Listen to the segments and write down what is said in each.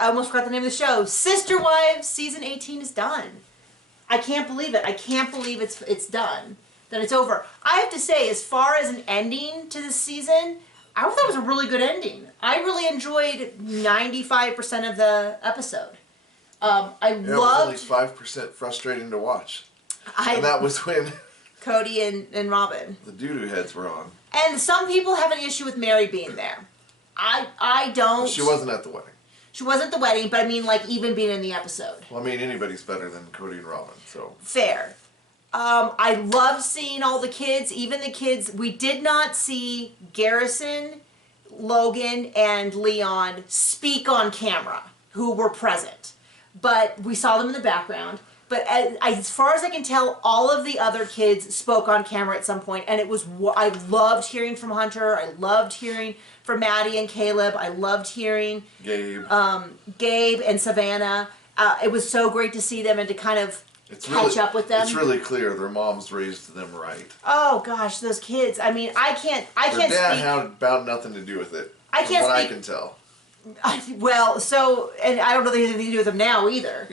I almost forgot the name of the show. Sister Wives season 18 is done. I can't believe it. I can't believe it's done. That it's over. I have to say, as far as an ending to this season, I thought it was a really good ending. I really enjoyed 95% of the episode. I loved... It was only 5% frustrating to watch. And that was when... Cody and Robin. The doo-doo heads were on. And some people have an issue with Mary being there. I don't... She wasn't at the wedding. She wasn't at the wedding, but I mean, like, even being in the episode. Well, I mean, anybody's better than Cody and Robin, so... Fair. I loved seeing all the kids, even the kids. We did not see Garrison, Logan, and Leon speak on camera, who were present. But we saw them in the background. But as far as I can tell, all of the other kids spoke on camera at some point, and it was, I loved hearing from Hunter, I loved hearing from Maddie and Caleb, I loved hearing Gabe and Savannah. It was so great to see them and to kind of catch up with them. It's really clear their moms raised them right. Oh gosh, those kids. I mean, I can't Their dad had about nothing to do with it. I can't from what speak. I can tell. Well, so, and I don't know that they have anything to do with them now either.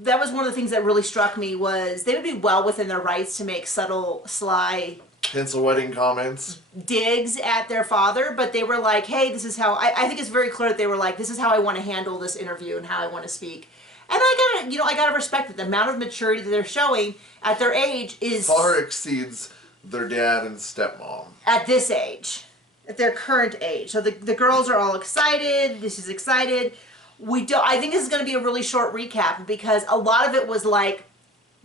That was one of the things that really struck me was they would be well within their rights to make subtle, sly pencil wedding comments, digs at their father, but they were like, hey, this is how, I think it's very clear that they were like, this is how I want to handle this interview and how I want to speak. And I gotta respect it. The amount of maturity that they're showing at their age is far exceeds their dad and stepmom. At this age. At their current age. So the girls are all excited, this is excited. I think this is going to be a really short recap because a lot of it was like,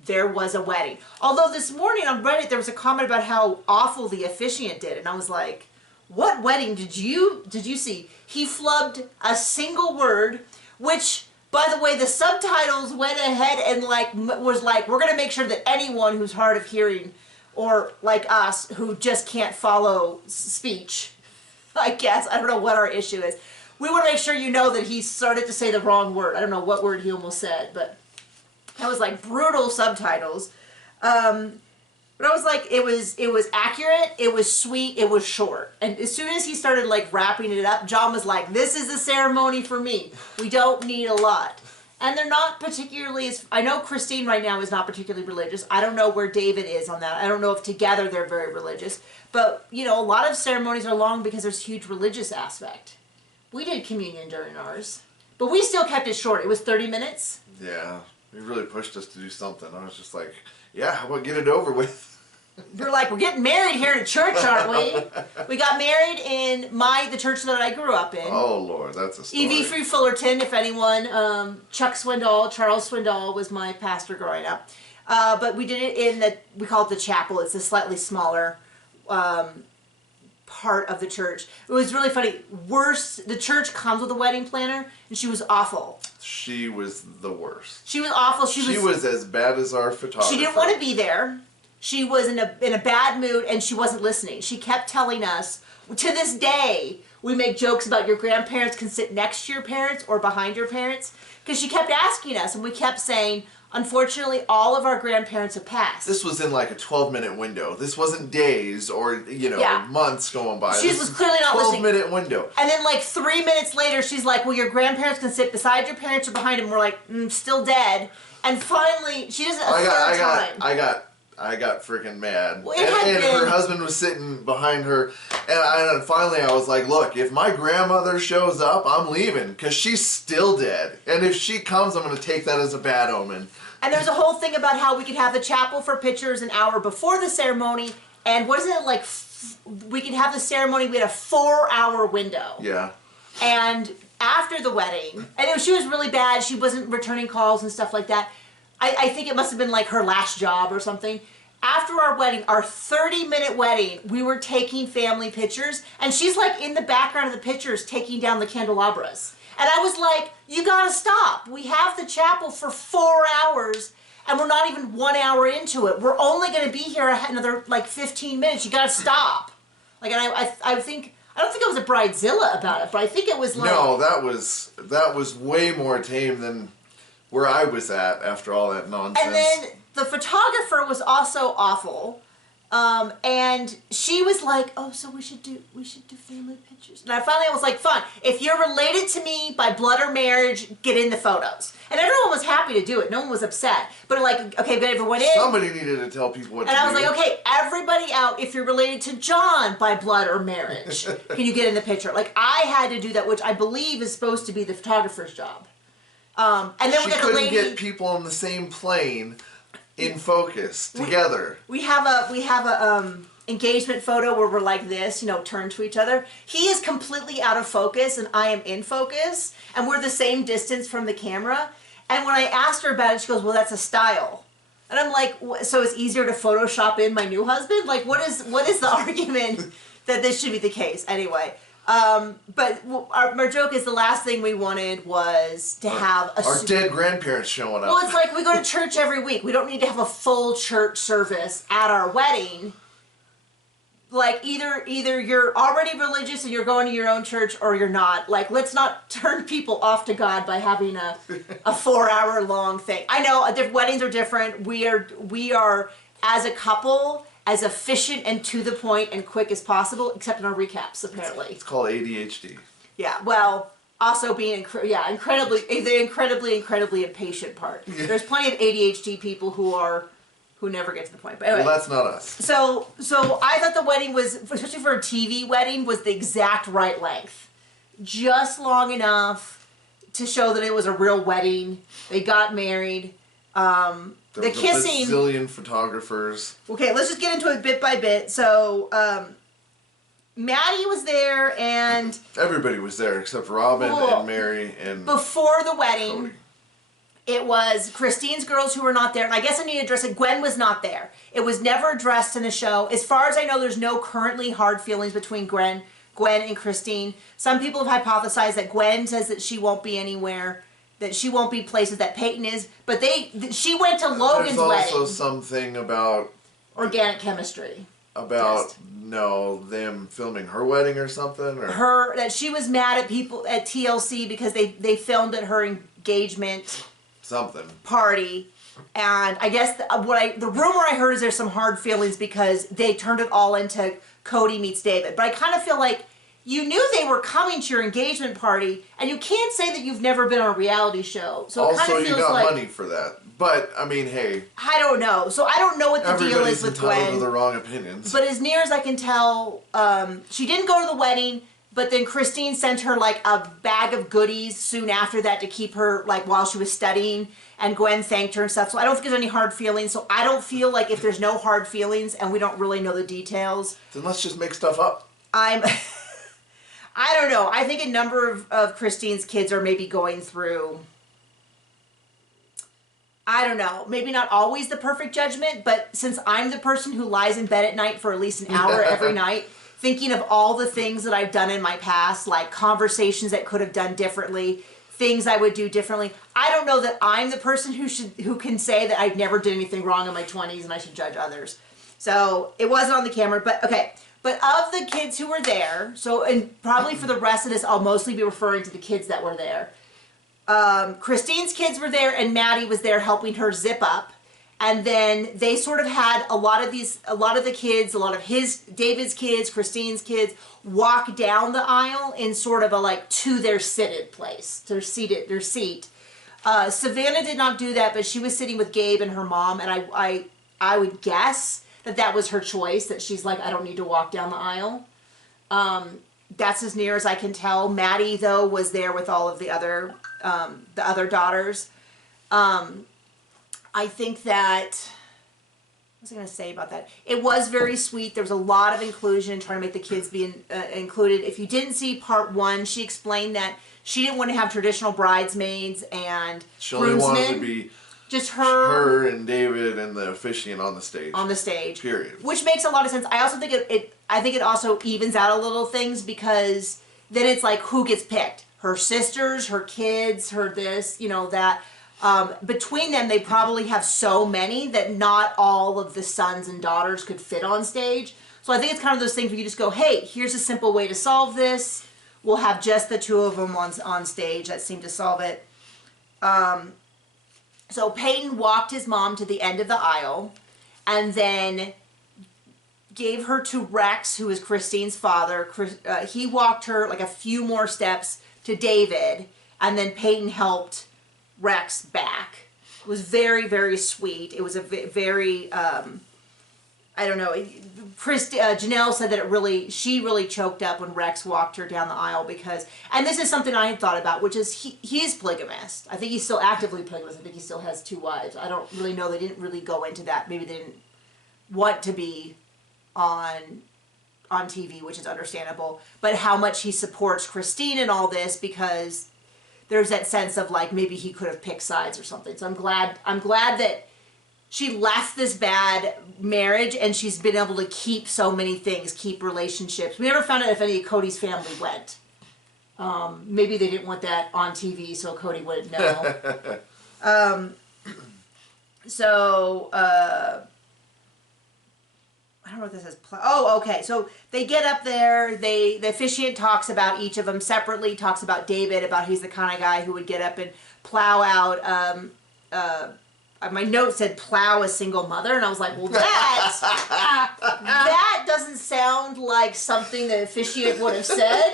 there was a wedding. Although this morning on Reddit there was a comment about how awful the officiant did, and I was like, what wedding did you see? He flubbed a single word, which, by the way, the subtitles went ahead and was like, we're going to make sure that anyone who's hard of hearing, or like us, who just can't follow speech, I guess, I don't know what our issue is. We want to make sure you know that he started to say the wrong word. I don't know what word he almost said, but that was like brutal subtitles. But I was like, it was accurate, it was sweet, it was short. And as soon as he started like wrapping it up, John was like, this is the ceremony for me. We don't need a lot. And they're not particularly, I know Christine right now is not particularly religious. I don't know where David is on that. I don't know if together they're very religious. But, you know, a lot of ceremonies are long because there's a huge religious aspect. We did communion during ours, but we still kept it short. It was 30 minutes. Yeah, he really pushed us to do something. I was just like, yeah, how about get it over with? We're like, we're getting married here at church, aren't we? We got married in the church that I grew up in. Oh, Lord, that's a story. EV Free Fullerton, if anyone. Charles Swindoll was my pastor growing up. But we did it in we call it the chapel. It's a slightly smaller part of the church. It was really funny. The church comes with a wedding planner, and she was awful. She was the worst. She was awful. She was as bad as our photographer. She didn't want to be there. She was in a bad mood, and she wasn't listening. She kept telling us, to this day, we make jokes about your grandparents can sit next to your parents or behind your parents, because she kept asking us, and we kept saying, unfortunately, all of our grandparents have passed. This was in like a 12-minute window. This wasn't days or, months going by. She was clearly not listening. 12-minute window. And then like 3 minutes later, she's like, well, your grandparents can sit beside your parents or behind them. We're like, still dead. And finally, she does it a third time. I got freaking mad. Well, and her husband was sitting behind her. And finally I was like, look, if my grandmother shows up, I'm leaving. Because she's still dead. And if she comes, I'm going to take that as a bad omen. And there's a whole thing about how we could have the chapel for pictures an hour before the ceremony. And wasn't it like, we could have the ceremony, we had a 4-hour window. Yeah. And after the wedding, and she was really bad, she wasn't returning calls and stuff like that. I think it must have been like her last job or something. After our wedding, our 30-minute wedding, we were taking family pictures, and she's like in the background of the pictures taking down the candelabras. And I was like, you gotta stop. We have the chapel for 4 hours, and we're not even 1 hour into it. We're only gonna be here another like 15 minutes. You gotta stop. Like, and I don't think it was a bridezilla about it, but I think it was like... No, that was way more tame than where I was at after all that nonsense. And then the photographer was also awful. And she was like, "Oh, so we should do family pictures." And I finally was like, "Fine. If you're related to me by blood or marriage, get in the photos." And everyone was happy to do it. No one was upset. But like, okay, but everyone in. Somebody needed to tell people what to do. And I was like, "Okay, everybody out. If you're related to John by blood or marriage, can you get in the picture?" Like I had to do that, which I believe is supposed to be the photographer's job. And then we got the lady. She couldn't get people on the same plane. In focus together. We have a engagement photo where we're like this, you know, turned to each other. He is completely out of focus and I am in focus, and we're the same distance from the camera. And when I asked her about it, she goes, "Well, that's a style." And I'm like, "So it's easier to Photoshop in my new husband? Like, what is the argument that this should be the case?" Anyway. But our joke is the last thing we wanted was to have our dead grandparents showing up. Well, it's like we go to church every week. We don't need to have a full church service at our wedding. Like either you're already religious and you're going to your own church, or you're not. Like, let's not turn people off to God by having a 4-hour long thing. I know weddings are different. We are as a couple as efficient and to the point and quick as possible, except in our recaps, apparently. It's called ADHD. Yeah, well, also being incredibly impatient part. Yeah. There's plenty of ADHD people who never get to the point. But anyway, well, that's not us. So I thought the wedding was, especially for a TV wedding, was the exact right length. Just long enough to show that it was a real wedding. They got married. There was kissing. A bazillion photographers. Okay, let's just get into it bit by bit. So, Maddie was there, and everybody was there except Robin and Mary and before the wedding. Cody. It was Christine's girls who were not there, and I guess I need to address it. Gwen was not there. It was never addressed in the show. As far as I know, there's no currently hard feelings between Gwen and Christine. Some people have hypothesized that Gwen says that she won't be anywhere, that she won't be places that Peyton is, but she went to Logan's wedding. There's also something about organic chemistry. About them filming her wedding or something, or that she was mad at people at TLC because they filmed at her engagement party, and I guess the rumor I heard is there's some hard feelings because they turned it all into Cody meets David. But I kind of feel like you knew they were coming to your engagement party, and you can't say that you've never been on a reality show. So it kind of feels you got like money for that. But I mean, hey, I don't know. So I don't know what the deal is with Gwen. Everybody's entitled to the wrong opinions. But as near as I can tell, she didn't go to the wedding. But then Christine sent her like a bag of goodies soon after that to keep her like while she was studying, and Gwen thanked her and stuff. So I don't think there's any hard feelings. So I don't feel like if there's no hard feelings and we don't really know the details, then let's just make stuff up. I don't know. I think a number of Christine's kids are maybe going through, I don't know, maybe not always the perfect judgment, but since I'm the person who lies in bed at night for at least an hour every night, thinking of all the things that I've done in my past, like conversations that could have done differently, things I would do differently. I don't know that I'm the person who can say that I never did anything wrong in my 20s and I should judge others. So it wasn't on the camera, but okay. But of the kids who were there, so, and probably for the rest of this, I'll mostly be referring to the kids that were there. Christine's kids were there, and Maddie was there helping her zip up. And then they sort of had a lot of the kids, a lot of David's kids, Christine's kids, walk down the aisle in sort of a like to their seated place, their seat. Savannah did not do that, but she was sitting with Gabe and her mom, and I would guess that was her choice, that she's like, I don't need to walk down the aisle. That's as near as I can tell. Maddie, though, was there with all of the other daughters. I think that, what was I going to say about that? It was very sweet. There was a lot of inclusion, trying to make the kids be included. If you didn't see part 1, she explained that she didn't want to have traditional bridesmaids and she only wanted to be just her and David and the officiant on the stage. On the stage. Period. Which makes a lot of sense. I also think it also evens out a little things, because then it's like who gets picked? Her sisters, her kids, her this, that. Between them, they probably have so many that not all of the sons and daughters could fit on stage. So I think it's kind of those things where you just go, hey, here's a simple way to solve this. We'll have just the two of them on stage. That seemed to solve it. So Peyton walked his mom to the end of the aisle, and then gave her to Rex, who is Christine's father. He walked her like a few more steps to David, and then Peyton helped Rex back. It was very, very sweet. It was a very, I don't know. Janelle said that she really choked up when Rex walked her down the aisle because, and this is something I had thought about, which is he's polygamist. I think he's still actively polygamist. I think he still has 2 wives. I don't really know. They didn't really go into that. Maybe they didn't want to be on TV, which is understandable. But how much he supports Christine in all this, because there's that sense of like maybe he could have picked sides or something. So I'm glad that she left this bad marriage and she's been able to keep so many things, keep relationships. We never found out if any of Cody's family went. Maybe they didn't want that on TV so Cody wouldn't know. I don't know what this is. Oh, okay. So they get up there. The officiant talks about each of them separately. Talks about David, about he's the kind of guy who would get up and plow out. My note said plow a single mother, and I was like, well, that doesn't sound like something the officiant would have said.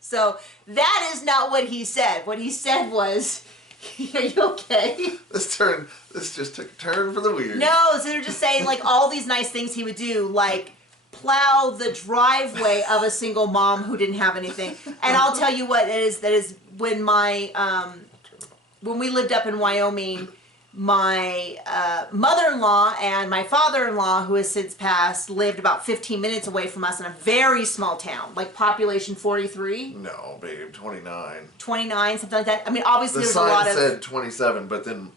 So that is not what he said. What he said was, are you okay? This just took a turn for the weird. No, so they're just saying like all these nice things he would do, like plow the driveway of a single mom who didn't have anything. And I'll tell you what, that is when when we lived up in Wyoming, my mother-in-law and my father-in-law, who has since passed, lived about 15 minutes away from us in a very small town, like population 43. No, babe, 29. 29, something like that. I mean, obviously the there was a lot of... The sign said 27, but then,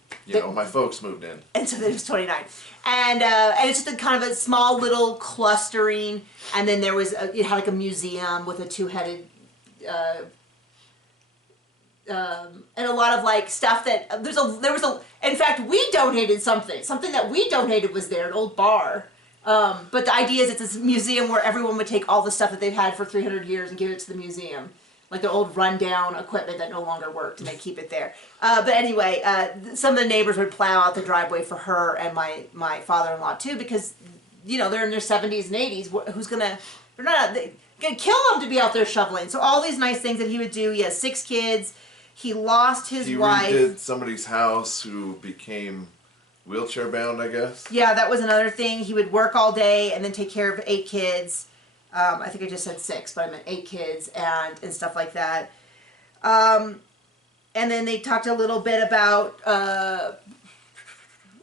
my folks moved in. And so there was 29. And it's just a kind of a small little clustering, and then there was, it had like a museum with a 2-headed... and a lot of like stuff that in fact we donated something that we donated was there, an old bar, but the idea is it's this museum where everyone would take all the stuff that they've had for 300 years and give it to the museum, like the old rundown equipment that no longer worked, and they keep it there. But anyway, some of the neighbors would plow out the driveway for her and my father-in-law too, because they're in their 70s and 80s. Who's gonna kill them to be out there shoveling? So all these nice things that he would do. He has 6 kids. He lost his wife. He redid somebody's house who became wheelchair bound, I guess. Yeah, that was another thing. He would work all day and then take care of 8 kids. I think I just said 6, but I meant 8 kids and stuff like that. And then they talked a little bit about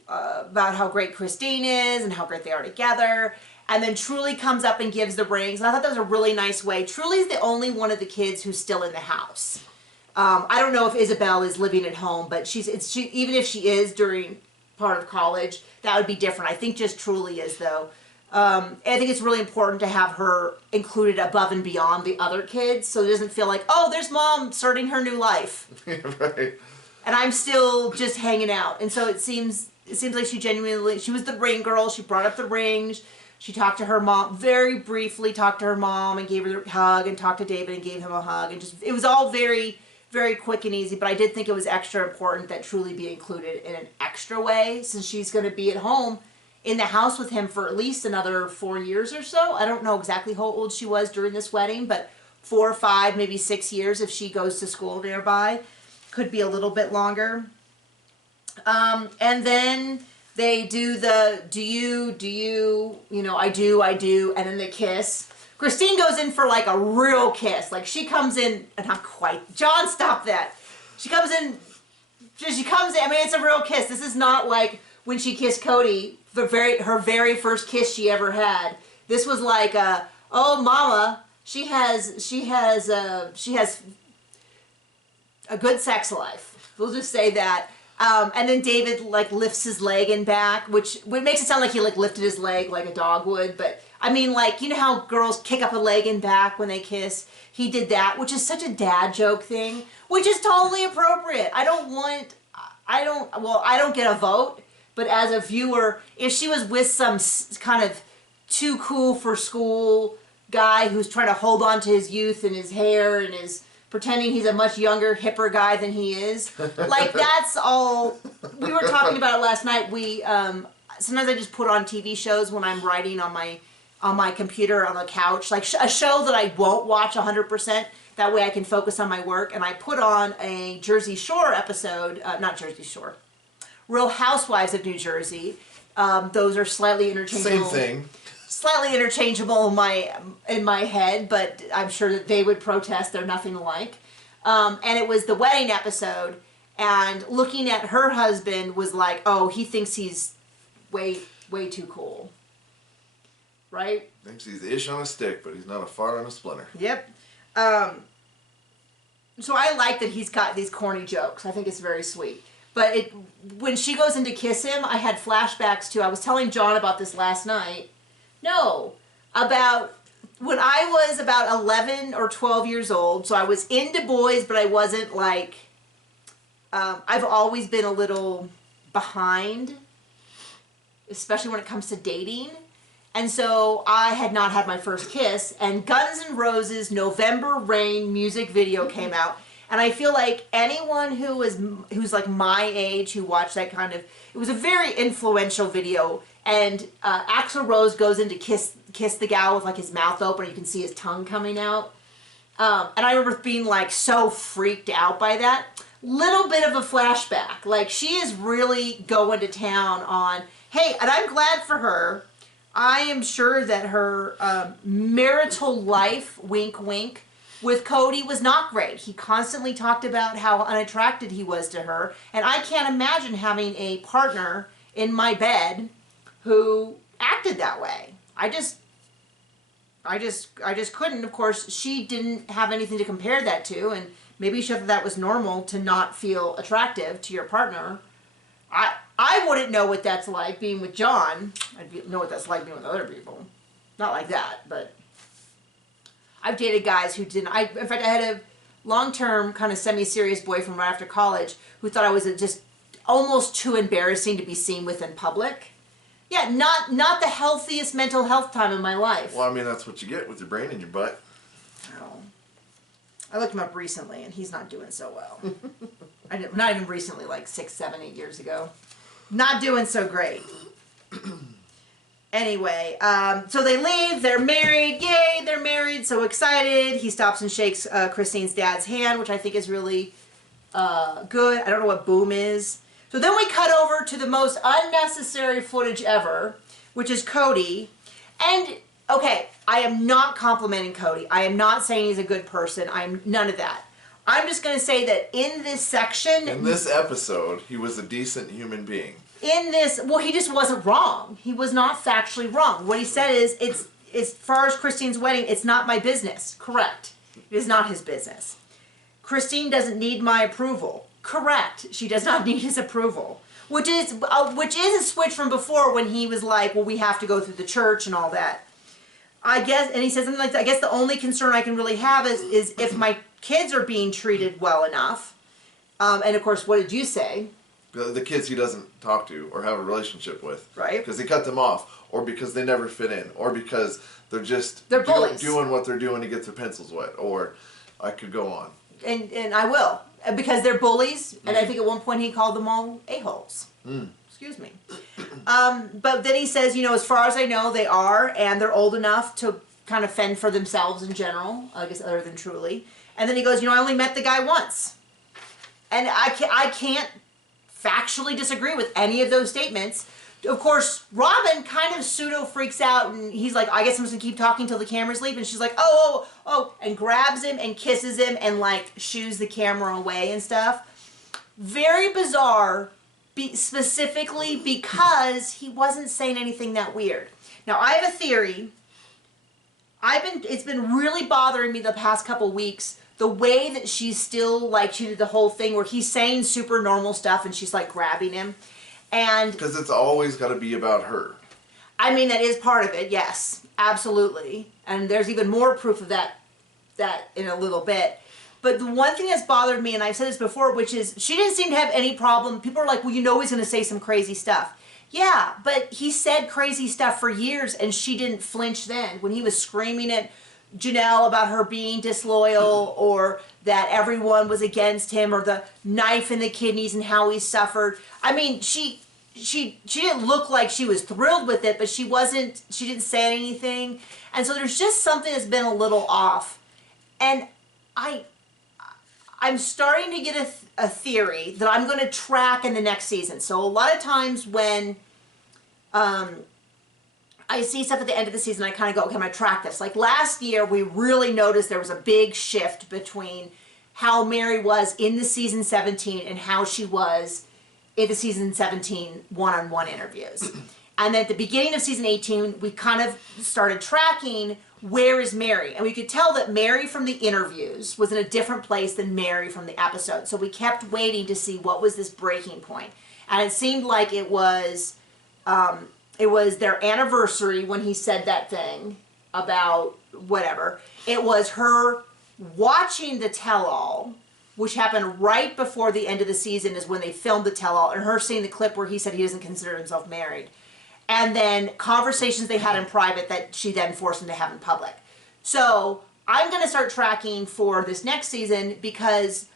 how great Christine is and how great they are together. And then Truly comes up and gives the rings. And I thought that was a really nice way. Truly is the only one of the kids who's still in the house. I don't know if Isabel is living at home, but even if she is during part of college, that would be different. I think just Truly is, though. I think it's really important to have her included above and beyond the other kids, so it doesn't feel like, oh, there's mom starting her new life. Right. And I'm still just hanging out. And so it seems like she was the ring girl. She brought up the rings. She talked to her mom, very briefly talked to her mom and gave her a hug, and talked to David and gave him a hug. And it was all very, very quick and easy, but I did think it was extra important that Truly be included in an extra way, since she's going to be at home in the house with him for at least another 4 years or so. I don't know exactly how old she was during this wedding, but 4 or 5, maybe 6 years if she goes to school nearby. Could be a little bit longer. And then they do the I do, and then they kiss. Christine goes in for like a real kiss. Like she comes in, not quite. John, stop that. She comes in, I mean, it's a real kiss. This is not like when she kissed Cody, her very first kiss she ever had. This was like, oh mama, she has a good sex life. We'll just say that. And then David like lifts his leg in back, which makes it sound like he like lifted his leg like a dog would, but I mean, like, you know how girls kick up a leg in back when they kiss? He did that, which is such a dad joke thing, which is totally appropriate. I don't get a vote, but as a viewer, if she was with some kind of too cool for school guy who's trying to hold on to his youth and his hair and his pretending he's a much younger, hipper guy than he is. Like, that's all. We were talking about it last night. We sometimes I just put on TV shows when I'm writing on my computer on the couch, like a show that I won't watch 100%. That way I can focus on my work. And I put on a Jersey Shore episode, not Jersey Shore, Real Housewives of New Jersey. Those are slightly interchangeable. Same thing. Slightly interchangeable in my head, but I'm sure that they would protest. They're nothing alike. And it was the wedding episode, and looking at her husband was like, oh, he thinks he's way too cool, right? Thinks he's ish on a stick, but he's not a fart on a splinter. Yep. So I like that he's got these corny jokes. I think it's very sweet. But when she goes in to kiss him, I had flashbacks to, I was telling John about this last night. No, about when I was about 11 or 12 years old. So I was into boys, but I wasn't like, I've always been a little behind, especially when it comes to dating. And so I had not had my first kiss, and Guns N' Roses' November Rain music video came out. And I feel like anyone who's like my age who watched that kind of, it was a very influential video. And Axl Rose goes in to kiss the gal with like his mouth open, you can see his tongue coming out. And I remember being like so freaked out by that. Little bit of a flashback. Like, she is really going to town on, hey, and I'm glad for her. I am sure that her marital life, wink wink, with Cody was not great. He constantly talked about how unattracted he was to her. And I can't imagine having a partner in my bed who acted that way. I just couldn't. Of course, she didn't have anything to compare that to, and maybe she thought that was normal to not feel attractive to your partner. I wouldn't know what that's like being with John. I'd know what that's like being with other people. Not like that, but I've dated guys who didn't. In fact, I had a long-term kind of semi-serious boyfriend right after college who thought I was just almost too embarrassing to be seen with in public. Yeah, not the healthiest mental health time in my life. Well, I mean, that's what you get with your brain in your butt. Oh. I looked him up recently, and he's not doing so well. Not even recently, like 6, 7, 8 years ago. Not doing so great. Anyway, so they leave, they're married, yay, they're married, so excited. He stops and shakes Christine's dad's hand, which I think is really good. I don't know what boom is. So then we cut over to the most unnecessary footage ever, which is Cody. And, okay, I am not complimenting Cody. I am not saying he's a good person. I'm none of that. I'm just going to say that in this section... In this episode, he was a decent human being. In this... Well, he just wasn't wrong. He was not factually wrong. What he said is, it's as far as Christine's wedding, it's not my business. Correct. It is not his business. Christine doesn't need my approval. Correct. She does not need his approval. Which is a switch from before when he was like, well, we have to go through the church and all that. I guess, and he says something like, I guess the only concern I can really have is if my kids are being treated well enough. And of course, what did you say? The kids he doesn't talk to or have a relationship with. Right. Because he cut them off, or because they never fit in, or because they're bullies. doing what they're doing to get their pencils wet, or I could go on. And I will. Because they're bullies, and I think at one point he called them all a-holes. Excuse me. But then he says, you know, as far as I know, they are, and they're old enough to kind of fend for themselves in general, I guess other than truly. And then he goes, you know, I only met the guy once. And I can't factually disagree with any of those statements. Of course, Robin kind of pseudo freaks out, and he's like, I guess I'm just going to keep talking till the cameras leave. And she's like, oh, and grabs him and kisses him and like shoos the camera away and stuff. Very bizarre, specifically because he wasn't saying anything that weird. Now, I have a theory. It's been really bothering me the past couple weeks, the way that she's still like, she did the whole thing where he's saying super normal stuff and she's like grabbing him. And because it's always got to be about her. I mean, that is part of it, yes, absolutely. And there's even more proof of that in a little bit. But the one thing that's bothered me, and I've said this before, which is she didn't seem to have any problem. People are like, well, you know he's going to say some crazy stuff. Yeah, but he said crazy stuff for years, and she didn't flinch then. When he was screaming at Janelle about her being disloyal, or that everyone was against him, or the knife in the kidneys and how he suffered. I mean, she didn't look like she was thrilled with it, but she didn't say anything. And so there's just something that's been a little off. And I'm starting to get a theory that I'm going to track in the next season. So a lot of times when I see stuff at the end of the season, I kind of go, okay, I'm going to track this. Like last year, we really noticed there was a big shift between how Mary was in the season 17 and how she was in the season 17 one-on-one interviews. And then at the beginning of season 18, we kind of started tracking where is Mary. And we could tell that Mary from the interviews was in a different place than Mary from the episode. So we kept waiting to see what was this breaking point. And it seemed like it was their anniversary when he said that thing about whatever. It was her watching the tell-all, which happened right before the end of the season is when they filmed the tell-all, and her seeing the clip where he said he doesn't consider himself married. And then conversations they had in private that she then forced him to have in public. So I'm going to start tracking for this next season, because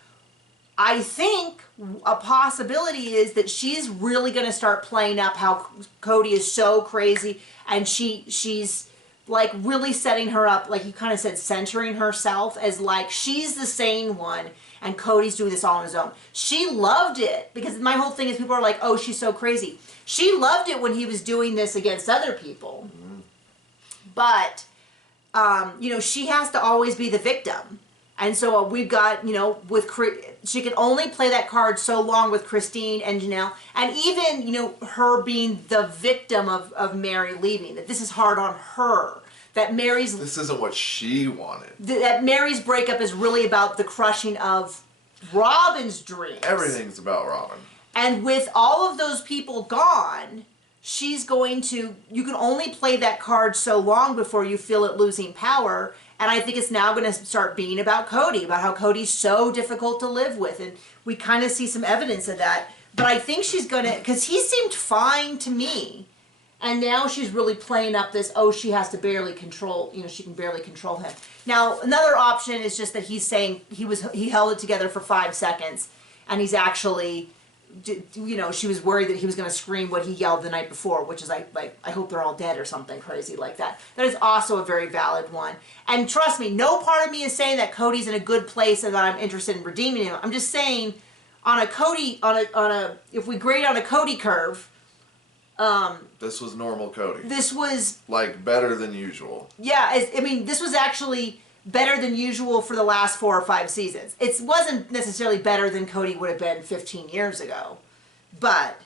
I think a possibility is that she's really going to start playing up how Cody is so crazy, and she's like really setting her up, like you kind of said, centering herself as like she's the sane one and Cody's doing this all on his own. She loved it, because my whole thing is people are like, oh, she's so crazy. She loved it when he was doing this against other people. But, she has to always be the victim. And so we've got, she can only play that card so long with Christine and Janelle. And even, her being the victim of Mary leaving, that this is hard on her. That Mary's... This isn't what she wanted. That Mary's breakup is really about the crushing of Robin's dreams. Everything's about Robin. And with all of those people gone, she's going to... You can only play that card so long before you feel it losing power. And I think it's now going to start being about Cody, about how Cody's so difficult to live with. And we kind of see some evidence of that. But I think she's going to... Because he seemed fine to me. And now she's really playing up this, she has to barely control, she can barely control him. Now, another option is just that he's saying he held it together for 5 seconds. And he's actually, she was worried that he was going to scream what he yelled the night before, which is I hope they're all dead or something crazy like that. That is also a very valid one. And trust me, no part of me is saying that Cody's in a good place and that I'm interested in redeeming him. I'm just saying, if we grade on a Cody curve, this was normal Cody. This was... Like, better than usual. Yeah, this was actually better than usual for the last 4 or 5 seasons. It wasn't necessarily better than Cody would have been 15 years ago. But,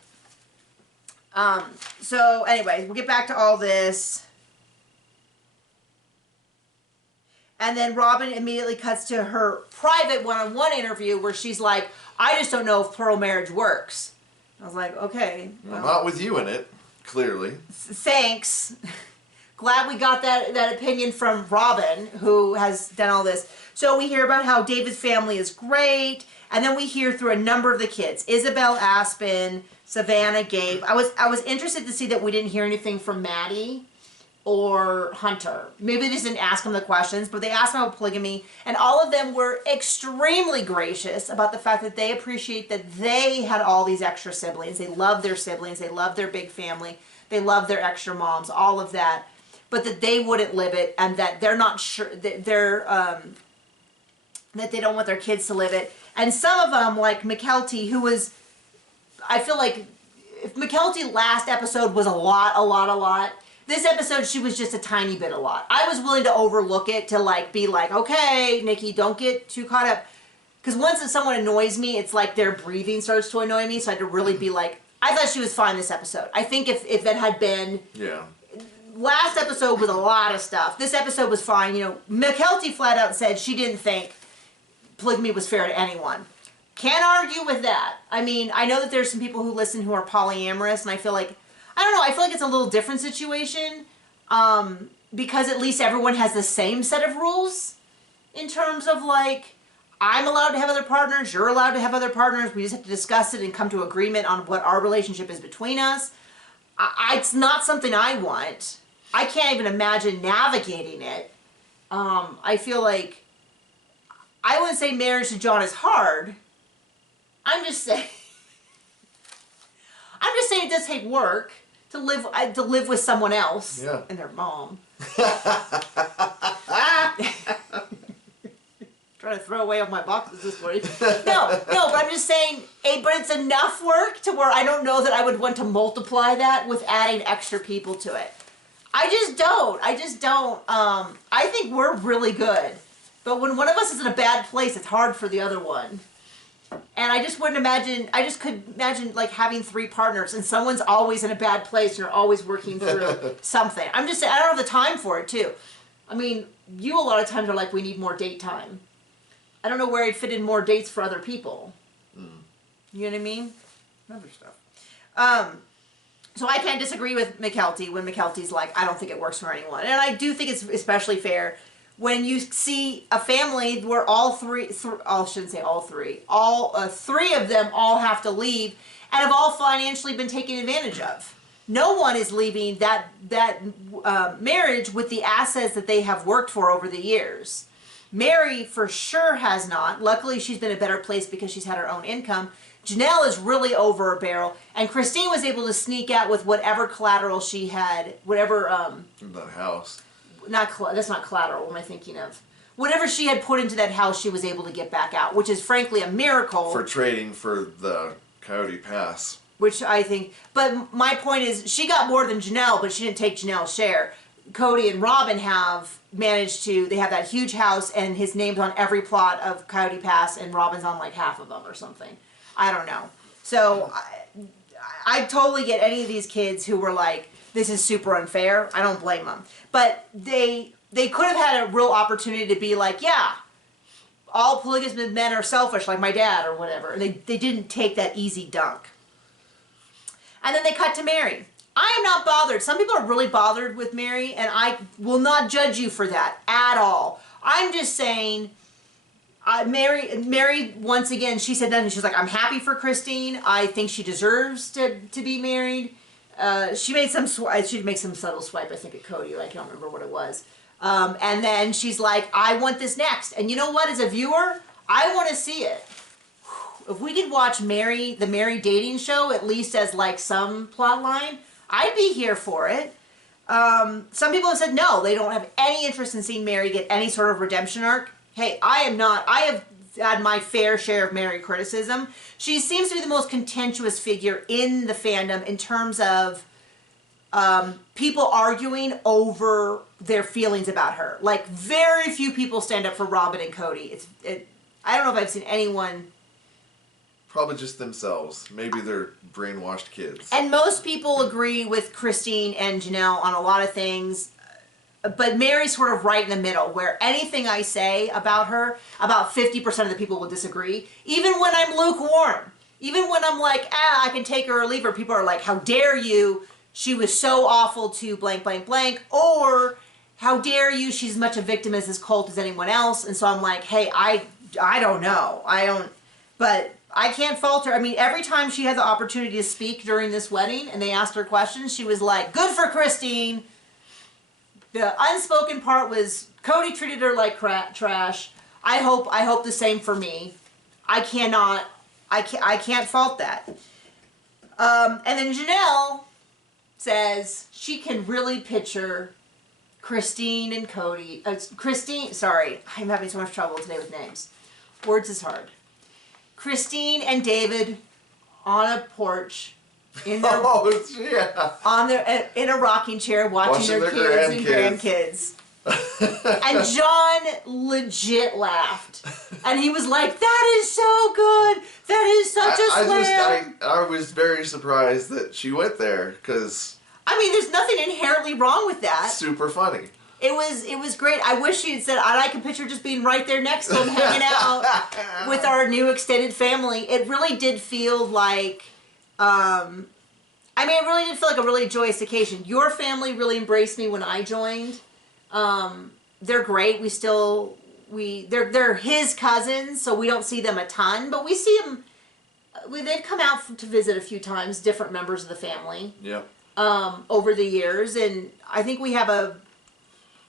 so anyway, we'll get back to all this. And then Robin immediately cuts to her private one-on-one interview where she's like, I just don't know if plural marriage works. I was like, okay. Well, not with you in it, clearly. Thanks. Glad we got that opinion from Robin, who has done all this. So we hear about how David's family is great, and then we hear through a number of the kids. Isabel, Aspen, Savannah, Gabe. I was interested to see that we didn't hear anything from Maddie or Hunter. Maybe they just didn't ask them the questions, but they asked them about polygamy, and all of them were extremely gracious about the fact that they appreciate that they had all these extra siblings. They love their siblings. They love their big family. They love their extra moms, all of that, but that they wouldn't live it, and that they're not sure, that they don't want their kids to live it. And some of them, like McKelty, who was, I feel like, if McKelty last episode was a lot, this episode, she was just a tiny bit a lot. I was willing to overlook it to be like, okay, Nikki, don't get too caught up. Because once someone annoys me, it's like their breathing starts to annoy me. So I had to really be like, I thought she was fine this episode. I think if it had been... Yeah. Last episode was a lot of stuff. This episode was fine. McKelty flat out said she didn't think polygamy was fair to anyone. Can't argue with that. I mean, I know that there's some people who listen who are polyamorous, and I feel like... I don't know, I feel like it's a little different situation because at least everyone has the same set of rules in terms of I'm allowed to have other partners, you're allowed to have other partners, we just have to discuss it and come to agreement on what our relationship is between us. It's not something I want. I can't even imagine navigating it. I feel like, I wouldn't say marriage to John is hard. I'm just saying it does take work to live with someone else and their mom. Trying to throw away all my boxes this morning. No, but I'm just saying, but it's enough work to where I don't know that I would want to multiply that with adding extra people to it. I just don't. I think we're really good. But when one of us is in a bad place, it's hard for the other one. And I just could imagine like having 3 partners and someone's always in a bad place and you're always working through something. I'm just saying, I don't have the time for it too. I mean, you a lot of times are like, we need more date time. I don't know where I'd fit in more dates for other people. You know what I mean? Other stuff. So I can't disagree with McKelty when McKelty's like, I don't think it works for anyone. And I do think it's especially fair when you see a family where three of them all have to leave and have all financially been taken advantage of. No one is leaving that marriage with the assets that they have worked for over the years. Mary for sure has not. Luckily, she's been in a better place because she's had her own income. Janelle is really over a barrel, and Christine was able to sneak out with whatever collateral she had, whatever. That house. That's not collateral. What am I thinking of? Whatever she had put into that house, she was able to get back out, which is frankly a miracle. For trading for the Coyote Pass. Which I think, but my point is, she got more than Janelle, but she didn't take Janelle's share. Cody and Robin have managed to, they have that huge house and his name's on every plot of Coyote Pass and Robin's on like half of them or something. I don't know. So I totally get any of these kids who were like, this is super unfair. I don't blame them. But they could have had a real opportunity to be like, yeah, all polygamous men are selfish like my dad or whatever. And they didn't take that easy dunk. And then they cut to Mary. I am not bothered. Some people are really bothered with Mary, and I will not judge you for that at all. I'm just saying, Mary, once again, she said nothing. She's like, I'm happy for Christine. I think she deserves to be married. She made some subtle swipe, I think, at Cody. I can't remember what it was. And then she's like, I want this next. And you know what? As a viewer, I want to see it. If we could watch the Mary dating show, at least as like some plot line, I'd be here for it. Some people have said no, they don't have any interest in seeing Mary get any sort of redemption arc. Hey, I have had my fair share of Mary criticism. She seems to be the most contentious figure in the fandom in terms of people arguing over their feelings about her. Like, very few people stand up for Robin and Cody. I don't know if I've seen anyone. Probably just themselves. Maybe they're brainwashed kids. And most people agree with Christine and Janelle on a lot of things. But Mary's sort of right in the middle, where anything I say about her, about 50% of the people will disagree. Even when I'm lukewarm. Even when I'm like, I can take her or leave her, people are like, how dare you? She was so awful to blank, blank, blank. Or, how dare you? She's as much a victim as this cult as anyone else. And so I'm like, hey, I don't know. But I can't fault her. I mean, every time she had the opportunity to speak during this wedding and they asked her questions, she was like, good for Christine. The unspoken part was Cody treated her like trash. I hope the same for me. I can't fault that. And then Janelle says she can really picture Christine and Cody. Sorry, I'm having so much trouble today with names. Words is hard. Christine and David on a porch in their in a rocking chair watching their kids and grandkids. And John legit laughed. And he was like, that is so good. That is such a slam. I was very surprised that she went there because I mean, there's nothing inherently wrong with that. Super funny. It was great. I wish she'd said, I can picture just being right there next to him, hanging out with our new extended family. It really did feel like, it really did feel like a really joyous occasion. Your family really embraced me when I joined. They're great. They're his cousins, so we don't see them a ton, but we see them. They've come out to visit a few times, different members of the family. Yeah. Over the years, and I think we have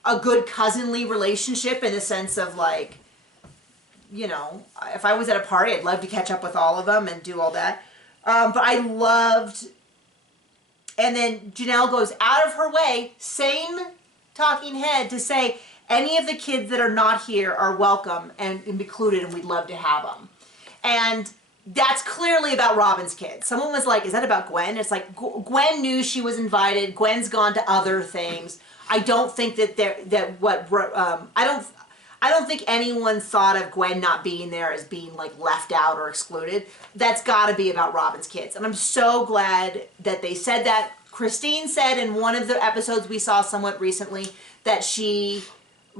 a a good cousinly relationship in the sense of like, you know, if I was at a party, I'd love to catch up with all of them and do all that. But I loved, and then Janelle goes out of her way, same talking head, to say any of the kids that are not here are welcome and included, and we'd love to have them. And that's clearly about Robin's kids. Someone was like, is that about Gwen? It's like, Gwen knew she was invited. Gwen's gone to other things. I don't think that I don't think anyone thought of Gwen not being there as being like left out or excluded. That's got to be about Robin's kids. And I'm so glad that they said that. Christine said in one of the episodes we saw somewhat recently that she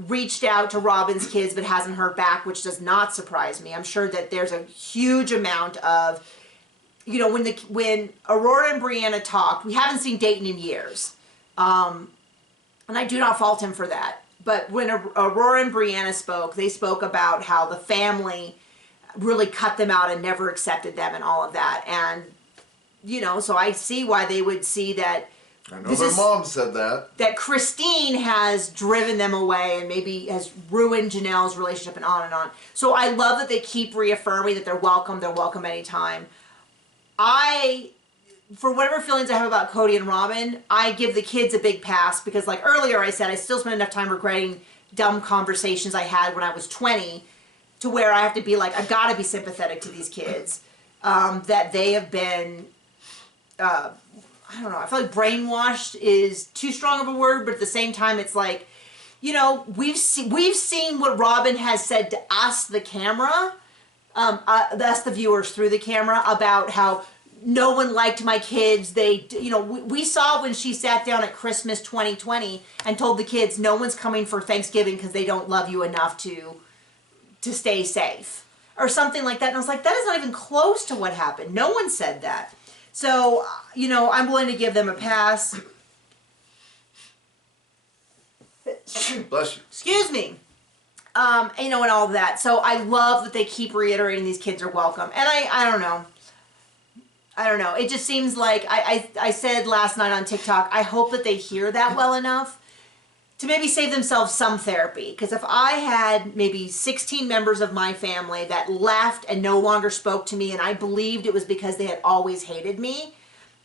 reached out to Robin's kids but hasn't heard back, which does not surprise me. I'm sure that there's a huge amount of, you know, when Aurora and Brianna talked, we haven't seen Dayton in years. And I do not fault him for that. But when Aurora and Brianna spoke, they spoke about how the family really cut them out and never accepted them and all of that. And, you know, so I see why they would see that. I know their mom said that. That Christine has driven them away and maybe has ruined Janelle's relationship and on and on. So I love that they keep reaffirming that they're welcome anytime. For whatever feelings I have about Cody and Robin, I give the kids a big pass because like earlier I said, I still spend enough time regretting dumb conversations I had when I was 20 to where I have to be like, I've got to be sympathetic to these kids, that they have been, I don't know, I feel like brainwashed is too strong of a word, but at the same time it's like, you know, we've seen what Robin has said to us, the camera, us the viewers through the camera, about how no one liked my kids. They, you know, we saw when she sat down at Christmas 2020 and told the kids no one's coming for Thanksgiving because they don't love you enough to stay safe or something like that. And I was like, that is not even close to what happened. No one said that. So, you know, I'm willing to give them a pass. Bless you. Excuse me. You know, and all of that. So I love that they keep reiterating these kids are welcome. And I don't know. I don't know. It just seems like, I said last night on TikTok, I hope that they hear that well enough to maybe save themselves some therapy. Because if I had maybe 16 members of my family that left and no longer spoke to me and I believed it was because they had always hated me,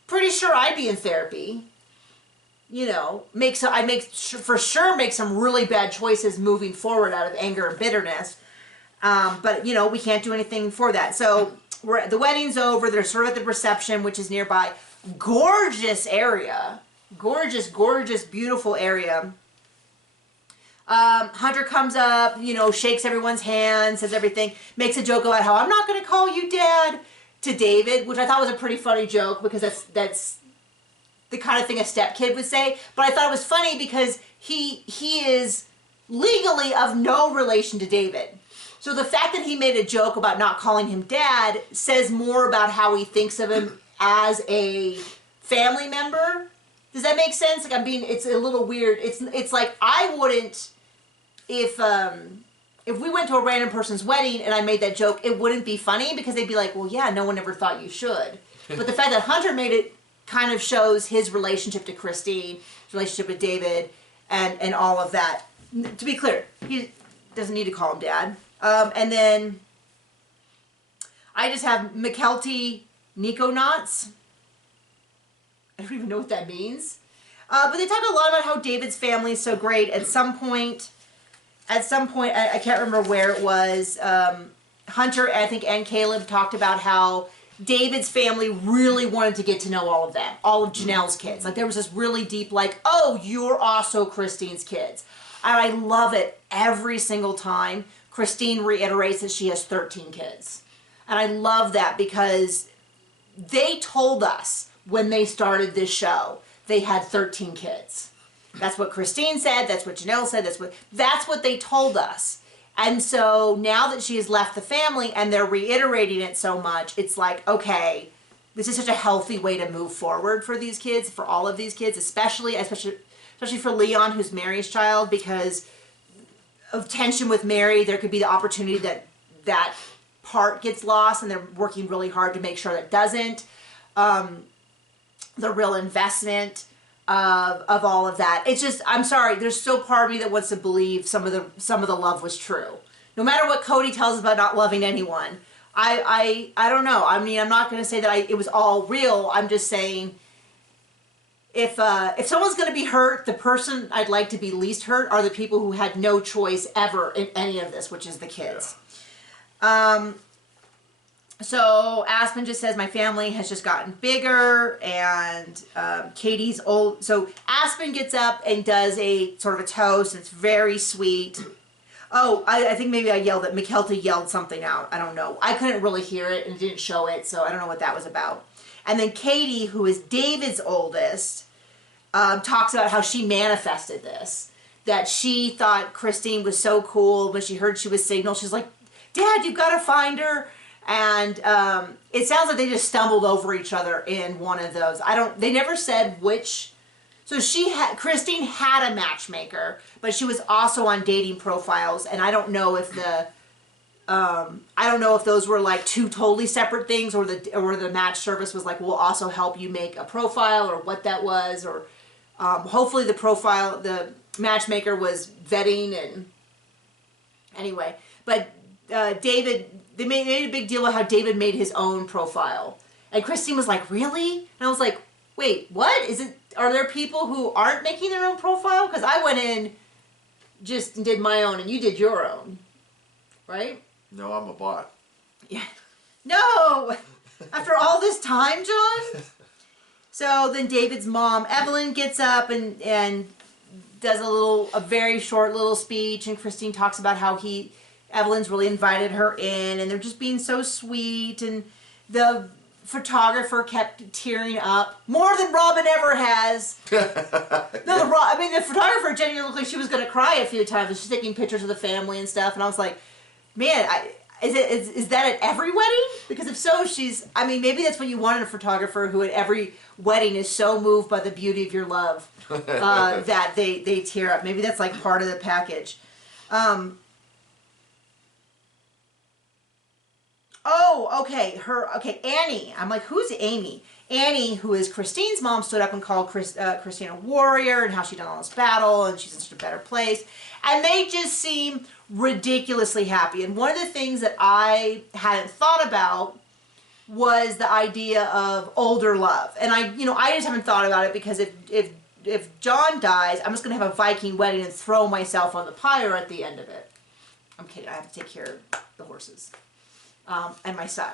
pretty sure I'd be in therapy. You know, for sure make some really bad choices moving forward out of anger and bitterness. But, you know, we can't do anything for that. So the wedding's over. They're sort of at the reception, which is nearby. Gorgeous area. Gorgeous, gorgeous, beautiful area. Hunter comes up, you know, shakes everyone's hand, says everything, makes a joke about how I'm not going to call you Dad to David, which I thought was a pretty funny joke because that's the kind of thing a stepkid would say. But I thought it was funny because he is legally of no relation to David. So the fact that he made a joke about not calling him Dad says more about how he thinks of him as a family member. Does that make sense? Like it's a little weird. It's like I wouldn't, if we went to a random person's wedding and I made that joke, it wouldn't be funny because they'd be like, well, yeah, no one ever thought you should. But the fact that Hunter made it kind of shows his relationship to Christine, his relationship with David, and all of that. To be clear, he doesn't need to call him Dad. And then I just have McKelty Nico knots. I don't even know what that means. But they talk a lot about how David's family is so great. At some point, I can't remember where it was, Hunter, I think, and Caleb talked about how David's family really wanted to get to know all of them, all of Janelle's kids. Like there was this really deep, like, oh, you're also Christine's kids. And I love it every single time Christine reiterates that she has 13 kids. And I love that because they told us when they started this show, they had 13 kids. That's what Christine said, that's what Janelle said, that's what they told us. And so now that she has left the family and they're reiterating it so much, it's like, okay, this is such a healthy way to move forward for these kids, for all of these kids, especially for Leon, who's Mary's child, because of tension with Mary, there could be the opportunity that part gets lost, and they're working really hard to make sure that doesn't. The real investment. of all of that. It's just, I'm sorry, there's still part of me that wants to believe some of the love was true. No matter what Cody tells us about not loving anyone, I don't know. I mean, I'm not going to say that it was all real. I'm just saying, if someone's going to be hurt, the person I'd like to be least hurt are the people who had no choice ever in any of this, which is the kids. Yeah. So Aspen just says, my family has just gotten bigger, and Katie's old. So Aspen gets up and does a sort of a toast. It's very sweet. Oh, I think maybe I yelled at Mykelta yelled something out. I don't know. I couldn't really hear it and it didn't show it, so I don't know what that was about. And then Katie, who is David's oldest, talks about how she manifested this. That she thought Christine was so cool when she heard she was Signal. She's like, Dad, you've got to find her. And it sounds like they just stumbled over each other in one of those. They never said which. So Christine had a matchmaker, but she was also on dating profiles, and I don't know if those were like two totally separate things, or the match service was like, we'll also help you make a profile, or what that was, or hopefully the matchmaker was vetting, and anyway, but David, they made a big deal of how David made his own profile, and Christine was like, really? And I was like, wait, what? Are there people who aren't making their own profile? Because I went in just and did my own, and you did your own, right? No, I'm a bot. Yeah. No! After all this time, John? So then David's mom, Evelyn, gets up and does a very short little speech, and Christine talks about how Evelyn's really invited her in, and they're just being so sweet, and the photographer kept tearing up more than Robin ever has. No, the photographer genuinely looked like she was going to cry a few times. She's taking pictures of the family and stuff, and I was like, man, is that at every wedding? Because if so, maybe that's what you want in a photographer who at every wedding is so moved by the beauty of your love that they tear up. Maybe that's like part of the package. Oh, okay. Annie. I'm like, who's Amy? Annie, who is Christine's mom, stood up and called Christine a warrior, and how she'd done all this battle, and she's in such a better place. And they just seem ridiculously happy. And one of the things that I hadn't thought about was the idea of older love. And I just haven't thought about it because if John dies, I'm just going to have a Viking wedding and throw myself on the pyre at the end of it. I'm kidding. I have to take care of the horses. And my son.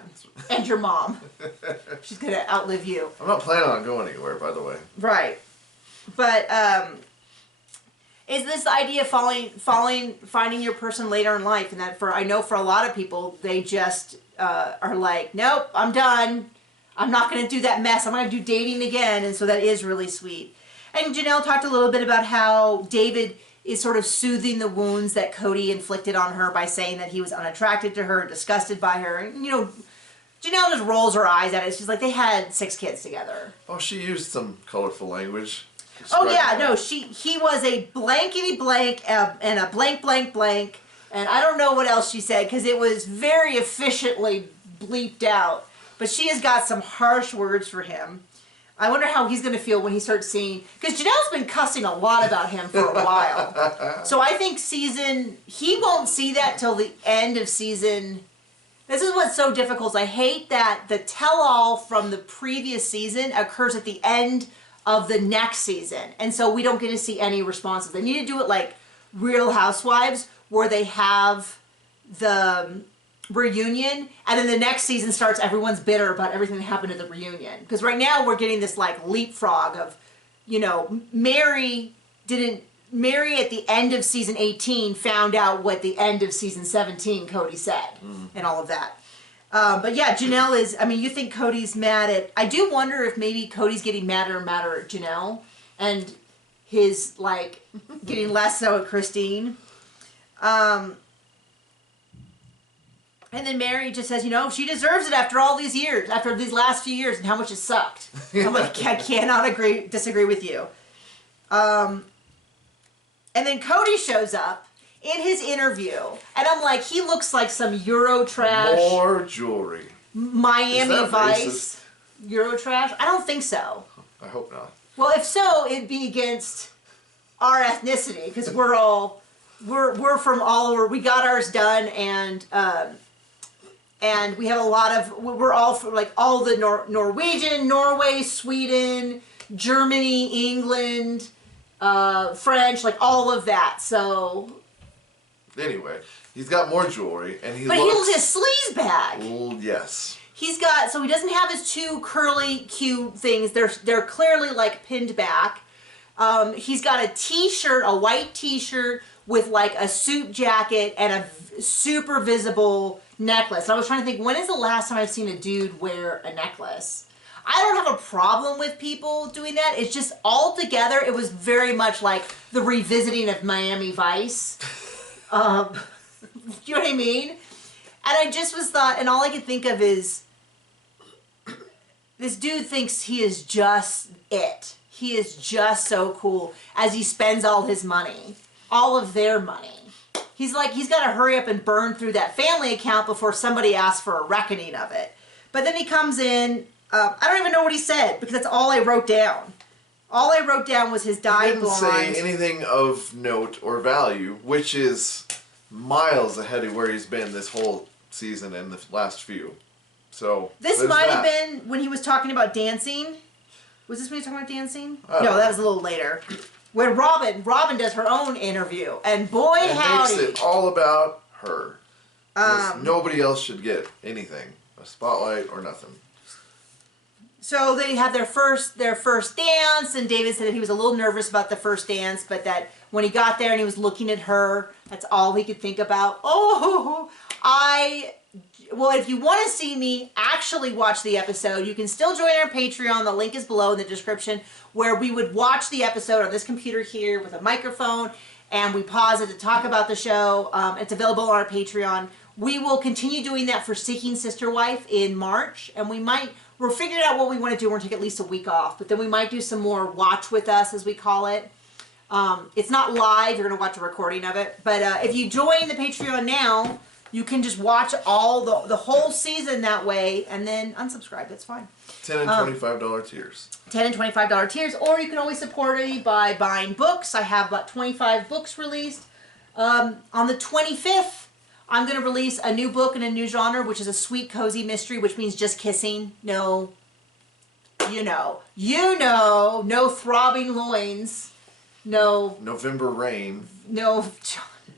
And your mom. She's going to outlive you. I'm not planning on going anywhere, by the way. Right. But, is this idea of finding your person later in life, and that I know for a lot of people, they just, are like, nope, I'm done. I'm not going to do that mess. I'm going to do dating again. And so that is really sweet. And Janelle talked a little bit about how David is sort of soothing the wounds that Cody inflicted on her by saying that he was unattracted to her, disgusted by her. And, Janelle just rolls her eyes at it. She's like, they had 6 kids together. Oh, she used some colorful language. Oh, yeah, no, he was a blankety blank and a blank blank blank. And I don't know what else she said because it was very efficiently bleeped out. But she has got some harsh words for him. I wonder how he's going to feel when he starts seeing... Because Janelle's been cussing a lot about him for a while. So I think he won't see that till the end of season... This is what's so difficult. I hate that the tell-all from the previous season occurs at the end of the next season. And so we don't get to see any responses. They need to do it like Real Housewives, where they have the... reunion, and then the next season starts, everyone's bitter about everything that happened at the reunion. Because right now we're getting this like leapfrog of, Mary at the end of season 18 found out what the end of season 17 Cody said, and all of that. But yeah, Janelle is, you think Cody's mad at, I do wonder if maybe Cody's getting madder and madder at Janelle, and his like getting less so at Christine. And then Mary just says, she deserves it after all these years, after these last few years, and how much it sucked. I'm like, I cannot disagree with you. And then Cody shows up in his interview, and I'm like, he looks like some Eurotrash. More jewelry. Miami Is that Vice. racist? Eurotrash? I don't think so. I hope not. Well, if so, it'd be against our ethnicity because we're from all over. We got ours done, and we have a lot of. We're all from like all the Norwegian, Norway, Sweden, Germany, England, French, like all of that. So. Anyway, he's got more jewelry, and But he looks his sleaze bag. Well, yes. He's got, so he doesn't have his two curly, cute things. They're clearly like pinned back. He's got a t-shirt, a white t-shirt with like a suit jacket and a super visible necklace. I was trying to think, when is the last time I've seen a dude wear a necklace? I don't have a problem with people doing that. It's just all together, it was very much like the revisiting of Miami Vice. Do you know what I mean? And I just and all I could think of is, this dude thinks he is just it. He is just so cool as he spends all his money, all of their money. He's like, he's got to hurry up and burn through that family account before somebody asks for a reckoning of it. But then he comes in, I don't even know what he said because that's all I wrote down. All I wrote down was his dyed blonde. He didn't say anything of note or value, which is miles ahead of where he's been this whole season and the last few. So this might have been when he was talking about dancing. Was this when he was talking about dancing? No, that was a little later. When Robin does her own interview, and boy howdy, makes it all about her. Nobody else should get anything, a spotlight or nothing. So they had their first dance, and David said that he was a little nervous about the first dance, but that when he got there and he was looking at her, that's all he could think about. Well, if you want to see me actually watch the episode, you can still join our Patreon. The link is below in the description, where we would watch the episode on this computer here with a microphone, and we pause it to talk about the show. It's available on our Patreon. We will continue doing that for Seeking Sister Wife in March, and we're figuring out what we want to do. We're going to take at least a week off, but then we might do some more watch with us, as we call it. It's not live. You're going to watch a recording of it. But if you join the Patreon now, you can just watch all the whole season that way and then unsubscribe. That's fine. $10 and $25 tiers. $10 and $25 tiers. Or you can always support me by buying books. I have about 25 books released. On the 25th, I'm going to release a new book in a new genre, which is a sweet, cozy mystery, which means just kissing. No, no throbbing loins. No. November rain. No.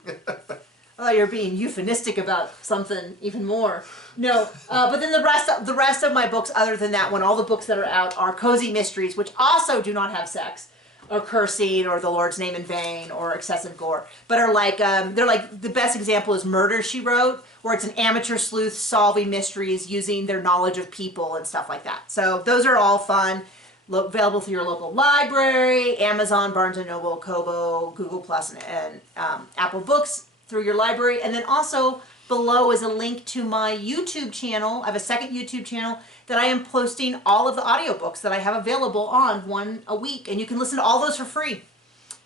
I thought you were being euphemistic about something even more. No, but then the rest of my books, other than that one, all the books that are out are cozy mysteries, which also do not have sex, or cursing, or the Lord's name in vain, or excessive gore, but are like they're like, the best example is Murder, She Wrote, where it's an amateur sleuth solving mysteries using their knowledge of people and stuff like that. So those are all fun. Available through your local library, Amazon, Barnes & Noble, Kobo, Google Plus, and Apple Books through your library. And then also below is a link to my YouTube channel. I have a second YouTube channel that I am posting all of the audiobooks that I have available on, one a week. And you can listen to all those for free.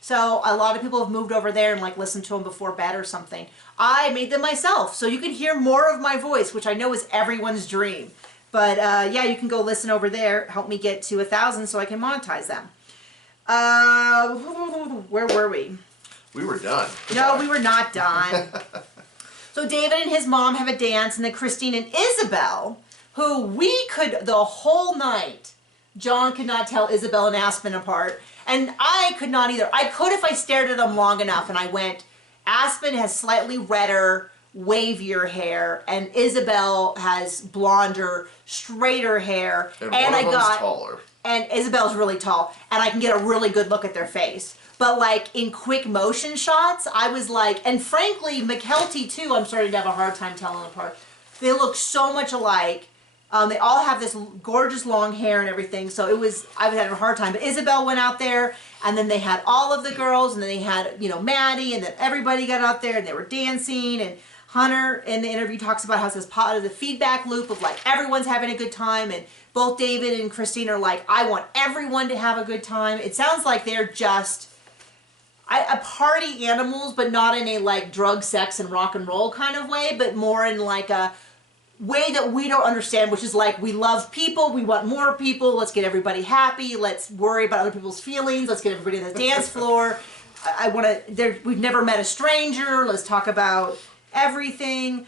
So a lot of people have moved over there and like listened to them before bed or something. I made them myself. So you can hear more of my voice, which I know is everyone's dream. But yeah, you can go listen over there. Help me get to 1,000 so I can monetize them. Where were we? We were done. No, we were not done. So David and his mom have a dance, and then Christine and Isabel, who we could, the whole night, John could not tell Isabel and Aspen apart, and I could not either. I could if I stared at them long enough, and I went, Aspen has slightly redder, wavier hair, and Isabel has blonder, straighter hair, and one of them's taller. And Isabel's really tall, and I can get a really good look at their face. But like in quick motion shots, I was like, and frankly, McKelty too, I'm starting to have a hard time telling them apart. They look so much alike. They all have this gorgeous long hair and everything, so I was having a hard time. But Isabel went out there, and then they had all of the girls, and then they had, Maddie, and then everybody got out there, and they were dancing, and Hunter in the interview talks about how it's this part of the feedback loop of like everyone's having a good time, and both David and Christine are like, I want everyone to have a good time. It sounds like they're just a party animals, but not in a like drug, sex, and rock and roll kind of way, but more in like a way that we don't understand, which is like, we love people, we want more people, let's get everybody happy, let's worry about other people's feelings, let's get everybody on the dance floor. I want to, we've never met a stranger, let's talk about everything.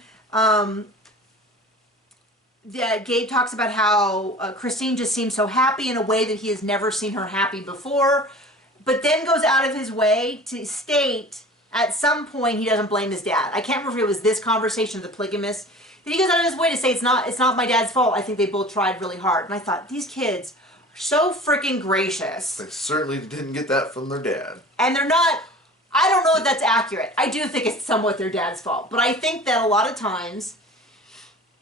Gabe talks about how Christine just seems so happy in a way that he has never seen her happy before, but then goes out of his way to state at some point he doesn't blame his dad. I can't remember if it was this conversation with the polygamist. Then he goes out of his way to say it's not my dad's fault. I think they both tried really hard. And I thought, these kids are so freaking gracious. They certainly didn't get that from their dad. And they're not, I don't know if that's accurate. I do think it's somewhat their dad's fault. But I think that a lot of times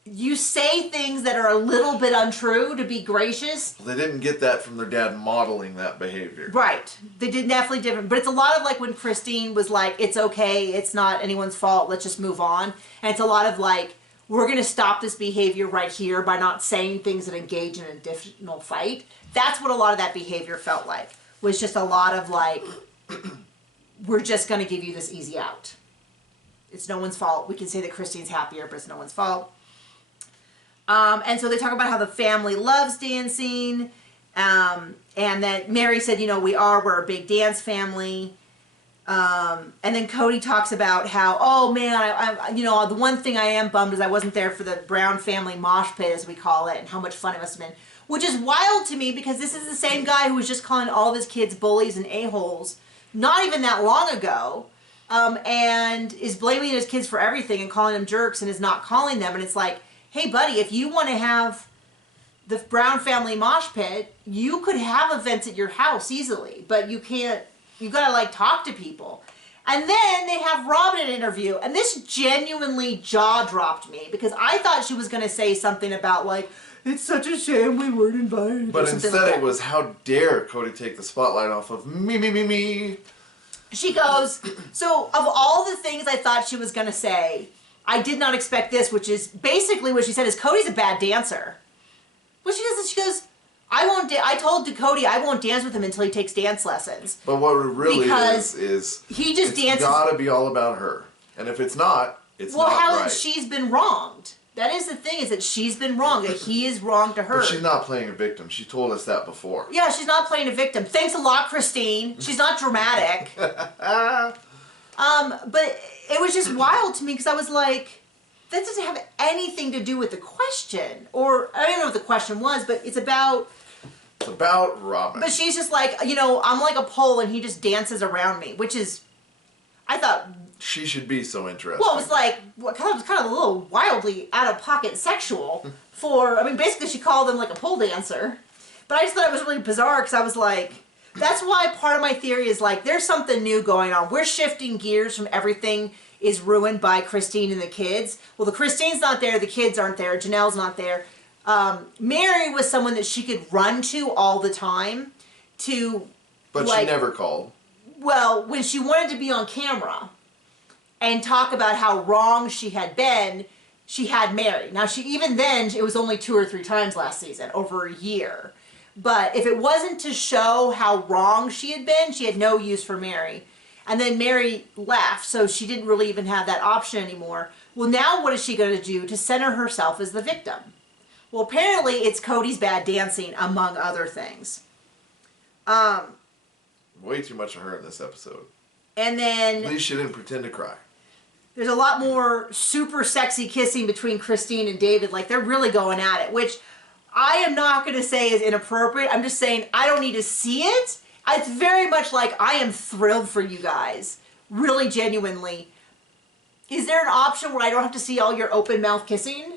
you say things that are a little bit untrue to be gracious. They didn't get that from their dad modeling that behavior. Right. They did definitely different. But it's a lot of like when Christine was like, it's okay, it's not anyone's fault, let's just move on. And it's a lot of like, we're going to stop this behavior right here by not saying things that engage in an additional fight. That's what a lot of that behavior felt like. Was just a lot of like, we're just going to give you this easy out. It's no one's fault. We can say that Christine's happier, but it's no one's fault. And so they talk about how the family loves dancing. And that Mary said, you know, we're a big dance family. And then Cody talks about how, oh man, I you know, the one thing I am bummed is I wasn't there for the Brown family mosh pit, as we call it, and how much fun it must have been. Which is wild to me because this is the same guy who was just calling all of his kids bullies and a-holes not even that long ago, and is blaming his kids for everything and calling them jerks and is not calling them. And it's like, hey buddy, if you want to have the Brown family mosh pit, you could have events at your house easily, but you can't. You gotta like talk to people. And then they have Robin in an interview, and this genuinely jaw dropped me because I thought she was gonna say something about like, it's such a shame we weren't invited. But instead it was, how dare Cody take the spotlight off of me. She goes, so of all the things I thought she was gonna say, I did not expect this, which is basically what she said is Cody's a bad dancer. What she does is she goes, I told Cody I won't dance with him until he takes dance lessons. But what it really because is he just dances. It's gotta be all about her. And if it's not, it's not right. Well, how she's been wronged. That is the thing, is that she's been wronged, that he is wrong to her. But she's not playing a victim. She told us that before. Yeah, she's not playing a victim. Thanks a lot, Christine. She's not dramatic. But it was just wild to me because I was like, that doesn't have anything to do with the question. Or, I don't know what the question was, but it's about... It's about Robin. But she's just like, you know, I'm like a pole and he just dances around me, which is, I thought... She should be so interesting. Well, it was like, it was kind of a little wildly out-of-pocket sexual for, I mean, basically she called him like a pole dancer. But I just thought it was really bizarre because I was like, that's why part of my theory is like, there's something new going on. We're shifting gears from everything is ruined by Christine and the kids. Well, the Christine's not there, the kids aren't there, Janelle's not there. Mary was someone that she could run to all the time to... But like, she never called. Well, when she wanted to be on camera and talk about how wrong she had been, she had Mary. Now, even then, it was only 2 or 3 times last season, over a year. But if it wasn't to show how wrong she had been, she had no use for Mary. And then Mary left, so she didn't really even have that option anymore. Well, now what is she going to do to center herself as the victim? Well, apparently it's Cody's bad dancing, among other things. Way too much of her in this episode. And then... At least she didn't pretend to cry. There's a lot more super sexy kissing between Christine and David. Like, they're really going at it, which I am not going to say is inappropriate. I'm just saying I don't need to see it. It's very much like I am thrilled for you guys. Really, genuinely. Is there an option where I don't have to see all your open mouth kissing?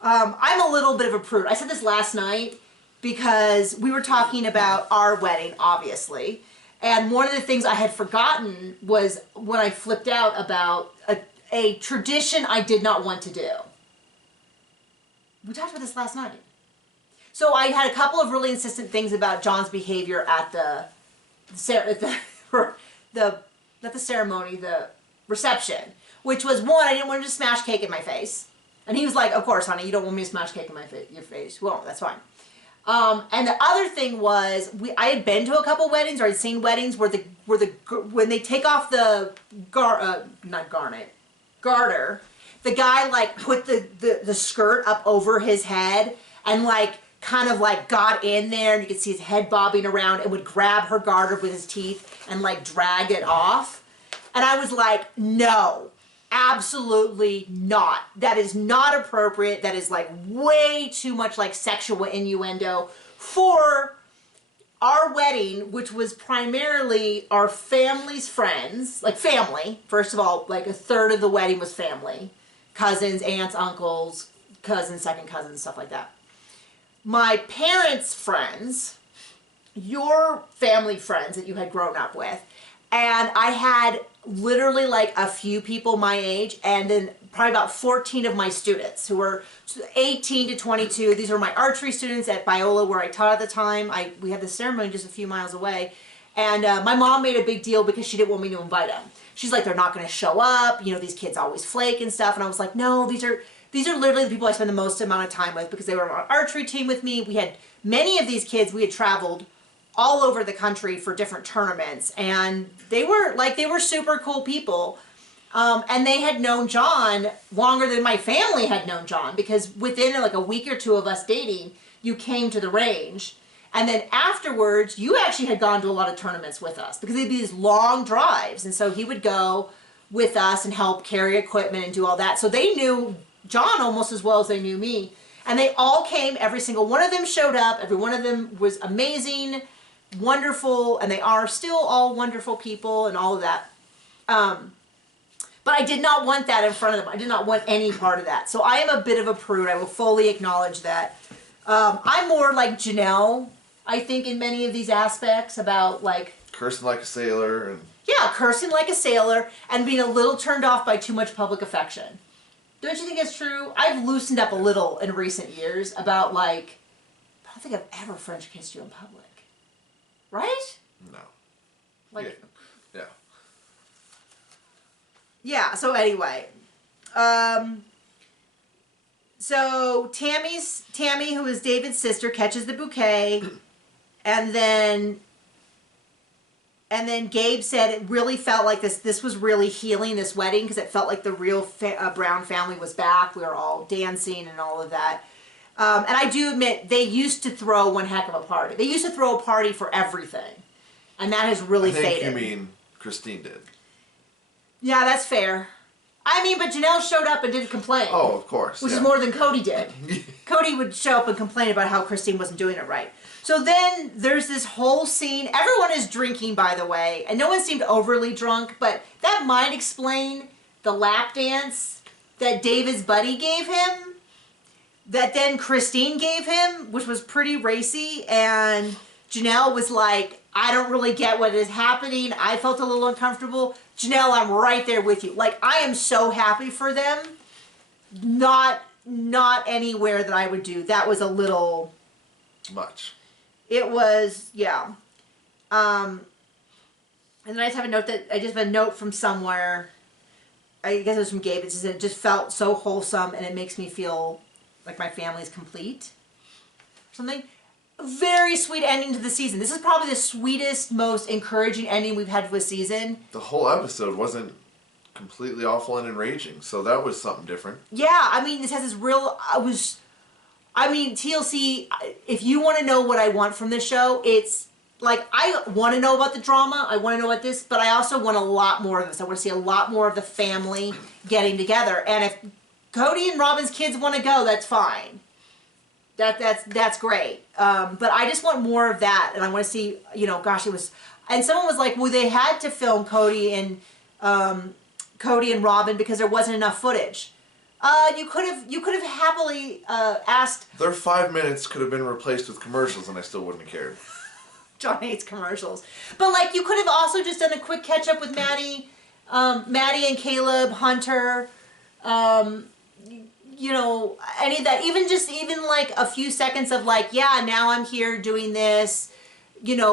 I'm a little bit of a prude. I said this last night because we were talking about our wedding, obviously. And one of the things I had forgotten was when I flipped out about a tradition I did not want to do. We talked about this last night. So I had a couple of really insistent things about John's behavior at the ceremony, the reception, which was one, I didn't want him to smash cake in my face. And he was like, of course, honey, you don't want me to smash cake in your face. Well, that's fine. And the other thing was, I had been to a couple weddings, or I'd seen weddings where when they take off the garter, the guy like put the skirt up over his head and like kind of like got in there, and you could see his head bobbing around, and would grab her garter with his teeth and like drag it off. And I was like, no, absolutely not. That is not appropriate. That is like way too much like sexual innuendo for our wedding, which was primarily our family's friends, like family. First of all, like a third of the wedding was family, cousins, aunts, uncles, cousins, second cousins, stuff like that. My parents' friends, your family friends that you had grown up with, and I had literally like a few people my age, and then probably about 14 of my students who were 18 to 22. These were my archery students at Biola, where I taught at the time. We had the ceremony just a few miles away, and my mom made a big deal because she didn't want me to invite them. She's like, they're not going to show up. You know, these kids always flake and stuff. And I was like, no, these are literally the people I spend the most amount of time with, because they were on our archery team with me. We had many of these kids. We had traveled all over the country for different tournaments, and they were super cool people. And they had known John longer than my family had known John, because within like a week or two of us dating, you came to the range. And then afterwards, you actually had gone to a lot of tournaments with us, because they'd be these long drives. And so he would go with us and help carry equipment and do all that. So they knew John almost as well as they knew me. And they all came, every single one of them showed up. Every one of them was amazing, wonderful, and they are still all wonderful people and all of that. But I did not want that in front of them. I did not want any part of that. So I am a bit of a prude. I will fully acknowledge that. I'm more like Janelle, I think, in many of these aspects, about like... Cursing like a sailor. And... Yeah, cursing like a sailor and being a little turned off by too much public affection. Don't you think that's true? I've loosened up a little in recent years about like... I don't think I've ever French kissed you in public. Right? No. Like... Yeah. Yeah, so anyway, so Tammy, who is David's sister, catches the bouquet, and then Gabe said it really felt like this was really healing, this wedding, because it felt like the real Brown family was back. We were all dancing and all of that. And I do admit, they used to throw one heck of a party. They used to throw a party for everything, and that has really faded. I think you mean Christine did. Yeah, that's fair. I mean, but Janelle showed up and didn't complain. Oh, of course. Which is more than Cody did. Cody would show up and complain about how Christine wasn't doing it right. So then there's this whole scene. Everyone is drinking, by the way, and no one seemed overly drunk, but that might explain the lap dance that David's buddy gave him, that then Christine gave him, which was pretty racy, and Janelle was like, I don't really get what is happening. I felt a little uncomfortable. Janelle, I'm right there with you. Like, I am so happy for them. Not anywhere that I would do. That was a little... much. It was, yeah. And then I just have a note from somewhere. I guess it was from Gabe. It says it just felt so wholesome, and it makes me feel like my family's complete. Something. Very sweet ending to the season. This is probably the sweetest, most encouraging ending we've had to a season. The whole episode wasn't completely awful and enraging, so that was something different. Yeah, I mean, this has this real... TLC, if you want to know what I want from this show, it's like, I want to know about the drama, I want to know about this, but I also want a lot more of this. I want to see a lot more of the family getting together. And if Cody and Robin's kids want to go, that's fine. That's great. But I just want more of that, and I want to see, gosh, it was... And someone was like, well, they had to film Cody and Robin because there wasn't enough footage. You could have happily asked... Their 5 minutes could have been replaced with commercials, and I still wouldn't have cared. John hates commercials. But, like, you could have also just done a quick catch-up with Maddie and Caleb, Hunter... any of that, even like a few seconds of like, yeah, now I'm here doing this, this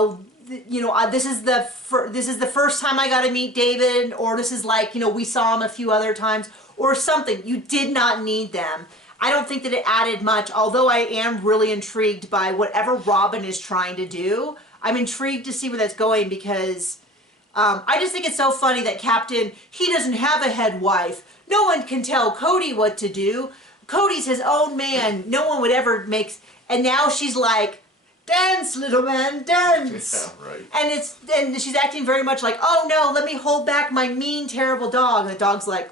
is the first time I got to meet David, or this is like, we saw him a few other times, or something. You did not need them. I don't think that it added much, although I am really intrigued by whatever Robin is trying to do. I'm intrigued to see where that's going, because I just think it's so funny that Captain, he doesn't have a head wife. No one can tell Cody what to do. Cody's his own man. No one would ever make... And now she's like, dance, little man, dance. Yeah, right. And she's acting very much like, oh no, let me hold back my mean, terrible dog. And the dog's like,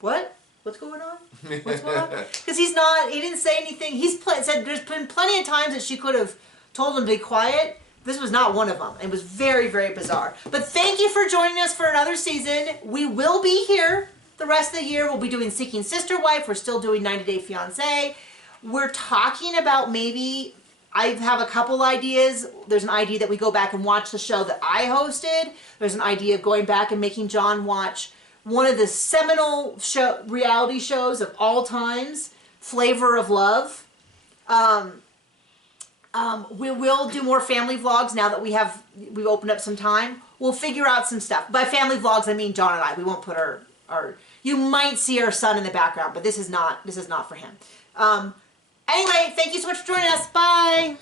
what? What's going on? What's going on? Because he didn't say anything. Said there's been plenty of times that she could have told him to be quiet. This was not one of them. It was very, very bizarre. But thank you for joining us for another season. We will be here the rest of the year. We'll be doing Seeking Sister Wife. We're still doing 90 Day Fiancé. We're talking about maybe, I have a couple ideas. There's an idea that we go back and watch the show that I hosted. There's an idea of going back and making John watch one of the seminal reality shows of all times, Flavor of Love. We will do more family vlogs now that we've opened up some time. We'll figure out some stuff. By family vlogs, I mean John and I. We won't put our you might see our son in the background, but this is not for him. Anyway, thank you so much for joining us. Bye.